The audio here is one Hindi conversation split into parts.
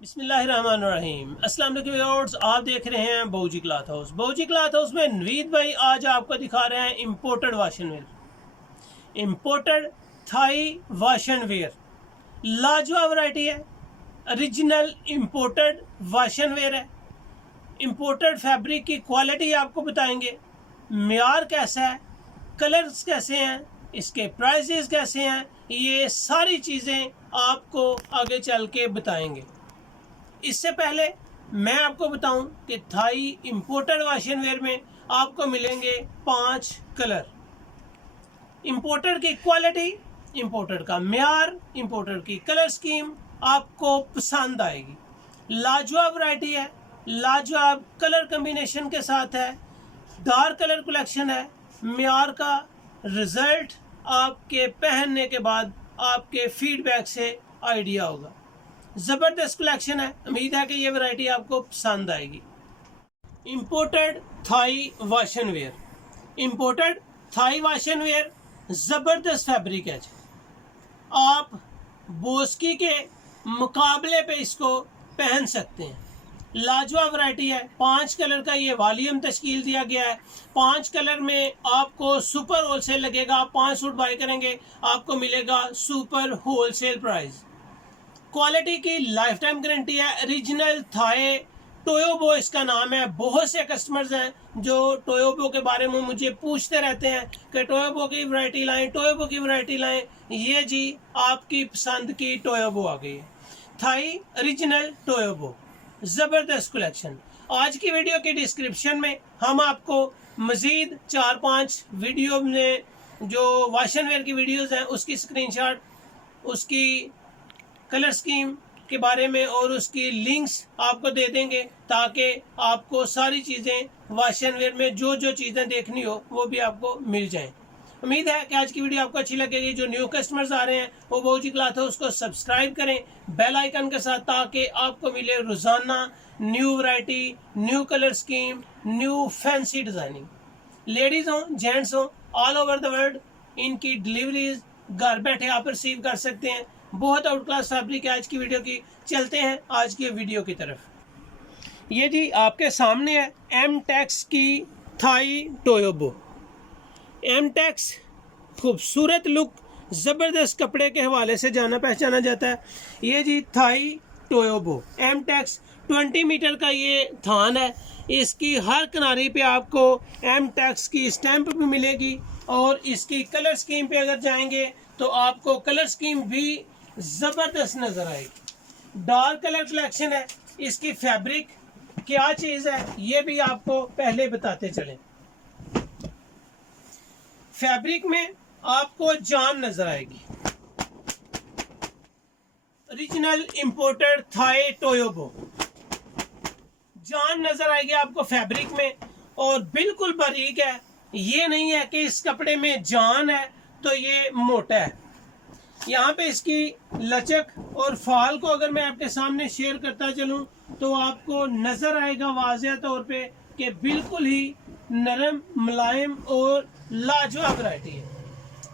बिस्मिल्लाहिर्रहमानिर्रहीम। अस्सलाम वालेकुम व्यूअर्स, आप देख रहे हैं Bahuji cloth house. Bahuji cloth house में नवीद भाई आज आपको दिखा रहे हैं imported wash n wear, imported Thai wash n wear. लाजवाब वैरायटी है, ओरिजिनल इम्पोर्टेड वाशन वेयर है। इम्पोर्टेड फैब्रिक की क्वालिटी आपको बताएंगे, म्यार कैसा है, कलर्स कैसे हैं, इसके प्राइसेस कैसे हैं, ये सारी चीज़ें आपको आगे चल के बताएंगे। इससे पहले मैं आपको बताऊं कि थाई इंपोर्टेड वाशन वेयर में आपको मिलेंगे 5 कलर। इंपोर्टेड की क्वालिटी, इंपोर्टेड का म्यार, इंपोर्टेड की कलर स्कीम आपको पसंद आएगी। लाजवाब वैरायटी है, लाजवाब कलर कम्बिनेशन के साथ है, डार्क कलर कलेक्शन है। म्यार का रिजल्ट आपके पहनने के बाद आपके फीडबैक से आइडिया होगा। ज़बरदस्त कलेक्शन है, उम्मीद है कि ये वैरायटी आपको पसंद आएगी। Imported Thai wash n wear, imported Thai wash n wear ज़बरदस्त फैब्रिक है। आप बोस्की के मुकाबले पे इसको पहन सकते हैं। लाजवाब वैरायटी है। 5 कलर का ये वॉल्यूम तश्कील दिया गया है। 5 कलर में आपको सुपर होलसेल लगेगा। आप 5 सूट बाय करेंगे आपको मिलेगा सुपर होलसेल प्राइस। क्वालिटी की लाइफ टाइम गारंटी है। ओरिजिनल थाई टोयोबो इसका नाम है। बहुत से कस्टमर्स हैं जो टोयोबो के बारे में मुझे पूछते रहते हैं कि टोयोबो की वैरायटी लाएं, टोयोबो की वैरायटी लाएं। ये जी आपकी पसंद की टोयोबो आ गई है, थाई ओरिजिनल टोयोबो। ज़बरदस्त कलेक्शन। आज की वीडियो के डिस्क्रिप्शन में हम आपको मज़ीद 4-5 वीडियो में जो वाशन वेयर की वीडियोज़ हैं उसकी स्क्रीनशॉट, उसकी कलर स्कीम के बारे में और उसकी लिंक्स आपको दे देंगे ताकि आपको सारी चीज़ें वाशन वेयर में जो जो चीज़ें देखनी हो वो भी आपको मिल जाएं। उम्मीद है कि आज की वीडियो आपको अच्छी लगेगी। जो न्यू कस्टमर्स आ रहे हैं वो बहूजी क्लॉथ हाउस को सब्सक्राइब करें बेल आइकन के साथ, ताकि आपको मिले रोज़ाना new variety, new colour scheme, new fancy designing. Ladies हों जेंट्स हों, ऑल ओवर द वर्ल्ड इनकी डिलीवरीज घर बैठे आप रिसीव कर सकते हैं। बहुत आउट क्लास फैब्रिक है आज की वीडियो की। चलते हैं आज की वीडियो की तरफ। ये जी आपके सामने है एम टैक्स की थाई टोयोबो। एम टैक्स खूबसूरत लुक, ज़बरदस्त कपड़े के हवाले से जाना पहचाना जाता है। ये जी Thai Toyobo M tax 20 metre का ये थान है। इसकी हर किनारे पे आपको एम टैक्स की स्टैंप भी मिलेगी और इसकी कलर स्कीम पे अगर जाएंगे तो आपको कलर स्कीम भी ज़बरदस्त नज़र आएगी। डार्क कलर कलेक्शन है। इसकी फैब्रिक क्या चीज़ है ये भी आपको पहले बताते चलें। फैब्रिक में आपको जान नजर आएगी। ओरिजिनल इंपोर्टेड थाई टोयोबो, जान नजर आएगी आपको फैब्रिक में और बिल्कुल बारीक है। ये नहीं है कि इस कपड़े में जान है तो ये मोटा है। यहाँ पे इसकी लचक और फाल को अगर मैं आपके सामने शेयर करता चलूँ तो आपको नजर आएगा वाज़ेह तौर पे कि बिल्कुल ही नरम, मुलायम और लाजवाब वैरायटी है।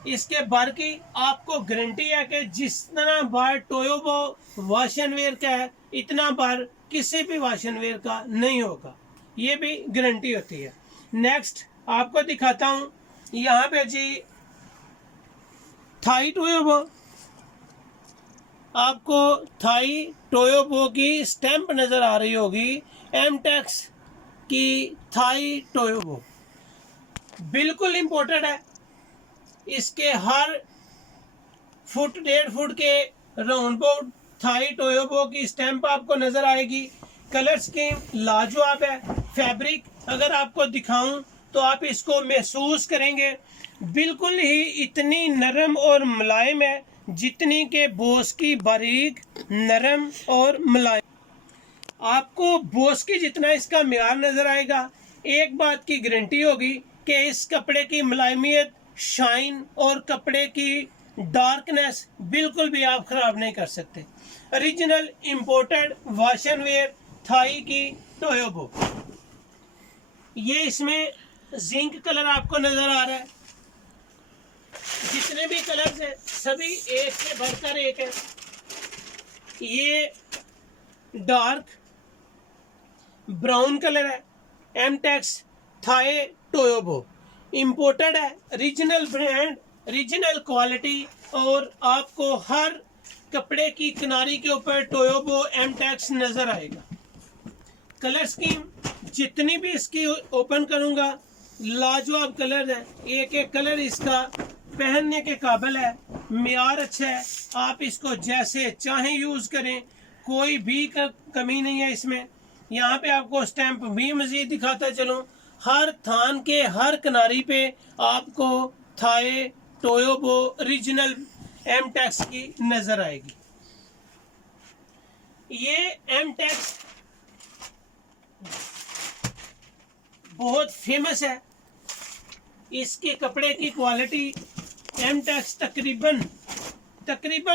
इसके बार की आपको गारंटी है कि जितना बार टोयोबो वाशन वेयर का है इतना बार किसी भी वाशन वेयर का नहीं होगा, ये भी गारंटी होती है। नेक्स्ट आपको दिखाता हूँ, यहाँ पे जी थाई टोयोबो, आपको थाई टोयोबो की स्टैंप नज़र आ रही होगी। एम टैक्स की थाई टोयोबो बिल्कुल इम्पोर्टेड है। इसके हर फुट 1.5 फुट के राउंड बोर्ड थाई टोयोबो की स्टैंप आपको नज़र आएगी। कलर स्कीम लाजवाब है। फैब्रिक अगर आपको दिखाऊं तो आप इसको महसूस करेंगे बिल्कुल ही इतनी नरम और मुलायम है जितनी के बोस की बारीक, नरम और मुलायम। आपको बोस की जितना इसका म्यार नज़र आएगा। एक बात की गारंटी होगी कि इस कपड़े की मुलायमियत, शाइन और कपड़े की डार्कनेस बिल्कुल भी आप ख़राब नहीं कर सकते। ओरिजिनल इंपोर्टेड वाशन वेयर थाई की टोयोबो। ये इसमें जिंक कलर आपको नज़र आ रहा है। जितने भी कलर्स हैं सभी एक से बढ़कर एक है। ये डार्क ब्राउन कलर है, एमटेक्स थाई टोयोबो, इंपोर्टेड है, रीजनल ब्रांड, रीजनल क्वालिटी, और आपको हर कपड़े की किनारी के ऊपर टोयोबो एमटेक्स नजर आएगा। कलर स्कीम जितनी भी इसकी ओपन करूंगा लाजवाब कलर है, एक एक कलर इसका पहनने के काबिल है, मियार अच्छा है, आप इसको जैसे चाहें यूज करें, कोई भी कमी नहीं है इसमें। यहाँ पे आपको स्टैंप भी मजीद दिखाता चलूं, हर थान के हर किनारी पे आपको थाई टोयोबो रीजनल एमटेक्स की नजर आएगी। ये एमटेक्स बहुत फेमस है, इसके कपड़े की क्वालिटी, एमटेक्स तकरीबन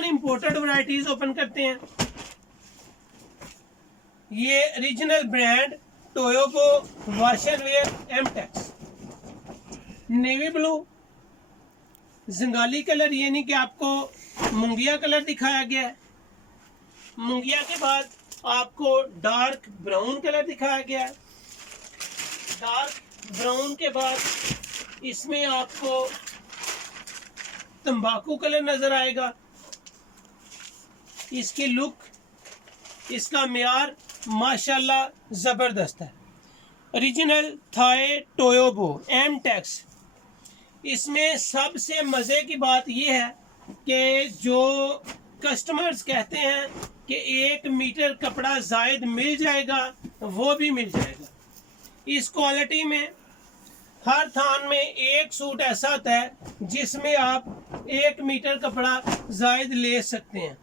इंपोर्टेड वैरायटीज ओपन करते हैं। ये regional brand Toyobo washwear Emtex, navy blue, जंगाली कलर, यानी कि आपको मुंगिया कलर दिखाया गया है। मुंगिया के बाद आपको डार्क ब्राउन कलर दिखाया गया है। डार्क ब्राउन के बाद इसमें आपको तंबाकू कलर नजर आएगा। इसकी लुक, इसका मियार माशाल्लाह जबरदस्त है। ओरिजिनल थाई टोयोबो एमटेक्स, इसमें सबसे मजे की बात यह है कि जो कस्टमर्स कहते हैं कि 1 मीटर कपड़ा जायद मिल जाएगा, वो भी मिल जाएगा। इस क्वालिटी में हर थान में एक सूट ऐसा होता है जिसमें आप 1 मीटर कपड़ा जायद ले सकते हैं।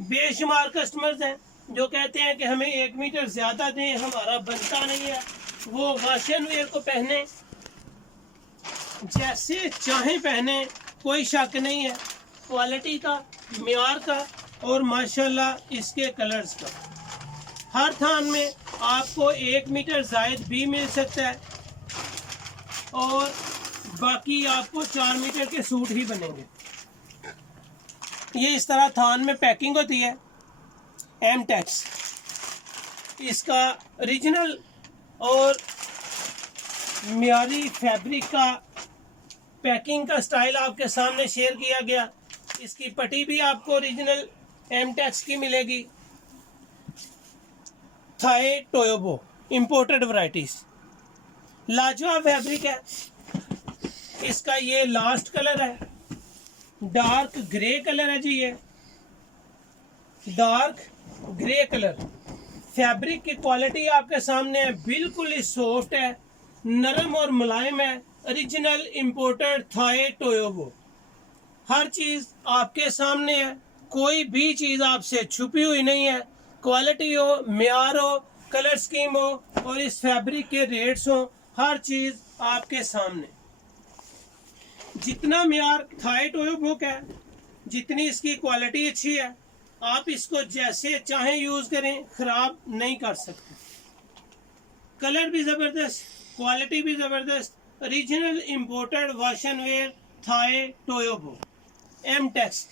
बेशुमार कस्टमर्स हैं जो कहते हैं कि हमें 1 मीटर ज्यादा दें, हमारा बनता नहीं है। वो वाशन वेयर को पहने, जैसे चाहे पहने, कोई शक नहीं है क्वालिटी का, मियार का और माशाल्लाह इसके कलर्स का। हर थान में आपको 1 मीटर जायद भी मिल सकता है और बाकी आपको 4 मीटर के सूट ही बनेंगे। ये इस तरह थान में पैकिंग होती है एमटेक्स। इसका ओरिजिनल और मियारी फैब्रिक का पैकिंग का स्टाइल आपके सामने शेयर किया गया। इसकी पट्टी भी आपको ओरिजिनल एमटेक्स की मिलेगी। थाई टोयोबो इंपोर्टेड वैरायटीज, लाजवाब फैब्रिक है। इसका ये लास्ट कलर है, डार्क ग्रे कलर है जी। ये डार्क ग्रे कलर, फैब्रिक की क्वालिटी आपके सामने है, बिल्कुल ही सॉफ्ट है, नरम और मुलायम है। ओरिजिनल इंपोर्टेड थाई टोयोबो, हर चीज आपके सामने है, कोई भी चीज आपसे छुपी हुई नहीं है। क्वालिटी हो, मियार हो, कलर स्कीम हो और इस फैब्रिक के रेट्स हो, हर चीज आपके सामने। जितना मियार थाई टोयोबो का है, जितनी इसकी क्वालिटी अच्छी है, आप इसको जैसे चाहें यूज करें, खराब नहीं कर सकते। कलर भी जबरदस्त, क्वालिटी भी जबरदस्त। Original imported वाशन wear Thai Toyobo Emtex,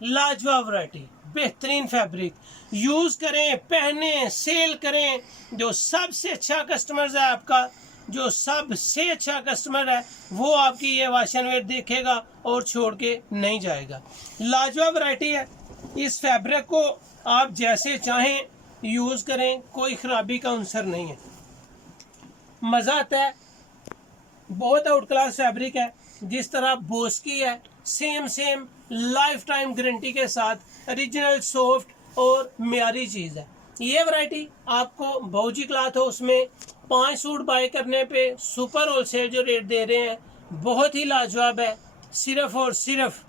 लाजवाब वैरायटी, बेहतरीन फैब्रिक। यूज करें, पहने, सेल करें। जो सबसे अच्छा कस्टमर है आपका, जो सबसे अच्छा कस्टमर है, वो आपकी ये वाशन वेयर देखेगा और छोड़ के नहीं जाएगा। लाजवाब वैरायटी है। इस फैब्रिक को आप जैसे चाहें यूज करें, कोई खराबी का अंसर नहीं है, मजा आता है। बहुत आउट क्लास फैब्रिक है। जिस तरह बोस की है, सेम लाइफ टाइम गारंटी के साथ, ओरिजिनल सॉफ्ट और मियारी चीज है। ये वैरायटी आपको बहुजी क्लॉथ हाउस में 5 सूट बाय करने पे सुपर होलसेल जो रेट दे रहे हैं, बहुत ही लाजवाब है। सिर्फ और सिर्फ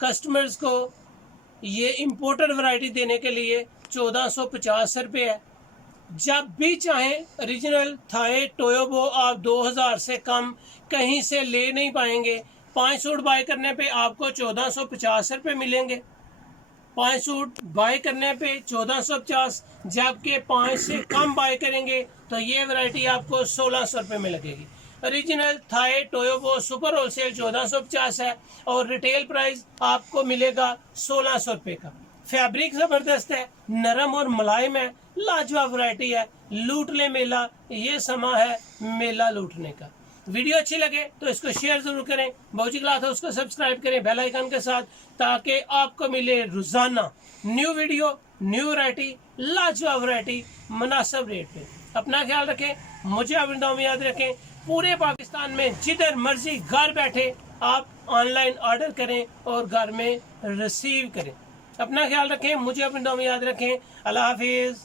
कस्टमर्स को ये इम्पोर्टेड वैरायटी देने के लिए 1450 रुपये है। जब भी चाहें ओरिजिनल थाई टोयोबो आप 2000 से कम कहीं से ले नहीं पाएंगे। 5 सूट बाय करने पे आपको 1450 रुपये मिलेंगे। 5 सूट बाय करने पे 1450, जबकि 5 से कम बाय करेंगे तो ये वैरायटी आपको 1600 रुपये में लगेगी। Original Thai Toyobo super wholesale 1450 है और रिटेल प्राइस आपको मिलेगा 1600 रुपये का। फैब्रिक ज़बरदस्त है, नरम और मुलायम है, लाजवाब वैरायटी है। लूट ले मेला, ये समा है मेला लूटने का। वीडियो अच्छी लगे तो इसको शेयर जरूर करें। बाबूजी क्लॉथ हाउस को सब्सक्राइब करें बेल आइकन के साथ, ताकि आपको मिले रोजाना न्यू वीडियो, न्यू वैरायटी, लाजवाब वैरायटी, मुनासिब रेट पे। अपना ख्याल रखें, मुझे अपनी दुआ में याद रखें। पूरे पाकिस्तान में जिधर मर्जी घर बैठे आप ऑनलाइन ऑर्डर करें और घर में रिसीव करें। अपना ख्याल रखें, मुझे अपनी दुआ में याद रखें। अल्लाह हाफिज़।